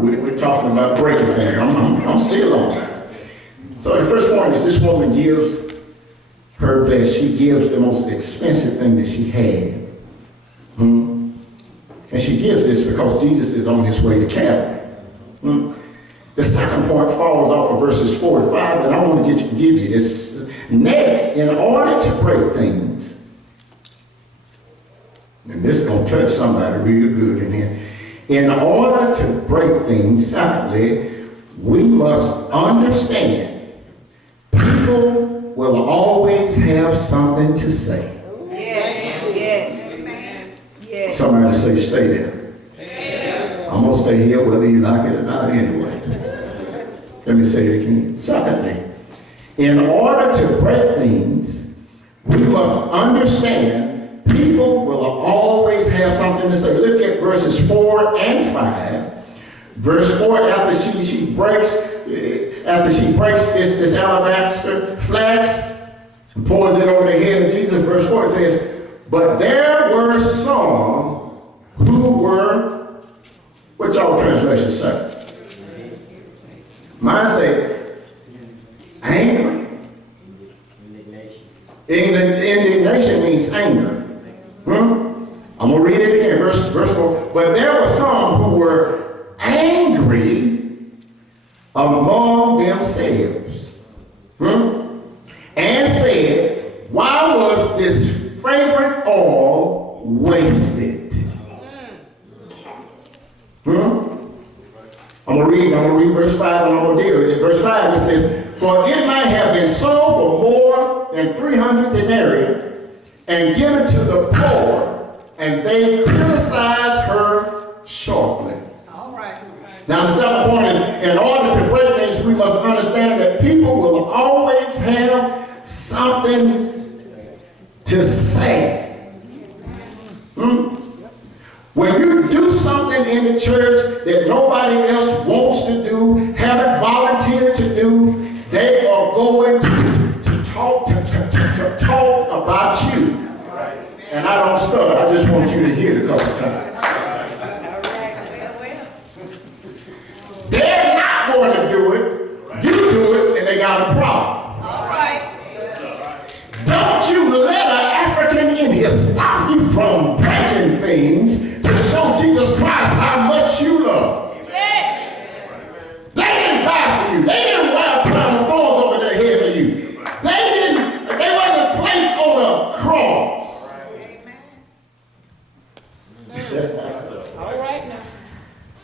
We're talking about breaking things. I'm still on that. So the first point is this woman gives her best. She gives the most expensive thing that she had. And she gives this because Jesus is on his way to Calvary. The second point follows off of verses 4 and 5, and I want to give you this. Next, in order to break things, and this is going to touch somebody real good in here. In order to break things, secondly, we must understand people will always have something to say. Yes. Somebody say, stay there. I'm going to stay here whether you like it or not anyway. Let me say it again. Secondly, in order to break things, we must understand people will always have something to say. Look at verses 4 and 5. Verse 4, after she breaks this alabaster flask and pours it over the head of Jesus, verse 4 says, but there were some who were, what y'all translation say? Mine say, angry. Indignation means anger. I'm going to read it again, verse 4. But there were some who were angry among themselves. And said, why was this fragrant oil wasted? I'm going to read verse 5 and I'm going to deal with it. Verse 5 it says, for it might have been sold for more than 300 denarii and given to the poor, and they criticized her sharply. All right. Now the second point is, in order to break things, we must understand that people will always have something to say. When you do something in the church that nobody else wants to do, haven't volunteered to do, they are going to talk about you. And I don't stutter. I just want you to hear it a couple times. They're not going to do it. You do it, and they got a problem. All right. Don't you let an African in here stop you from breaking things to show Jesus Christ how much you love. Yes. They didn't buy for you. They didn't wear a crown of thorns over their head for you. They wasn't placed on a cross. All right now.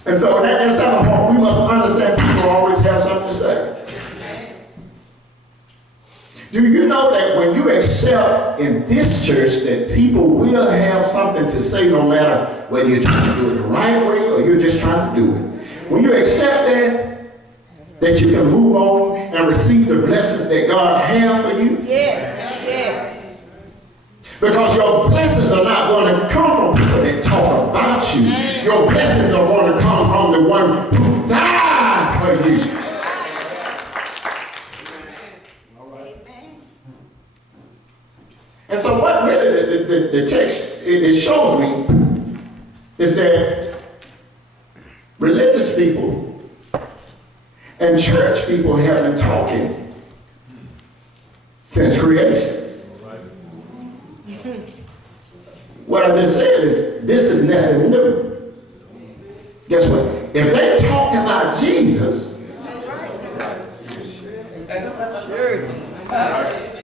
And so that's how we must understand people always have something to say. Do you know that when you accept in this church that people will have something to say no matter whether you're trying to do it the right way or you're just trying to do it? When you accept that you can move on and receive the blessings that God has for you? Yes. Because your blessings are not going to come from people that talk about you. Your blessings are going to come from the one who died for you. And so what really the text it shows me is that religious people and church people have been talking since creation. What I just said is this is nothing new. Guess what? If they talked about Jesus,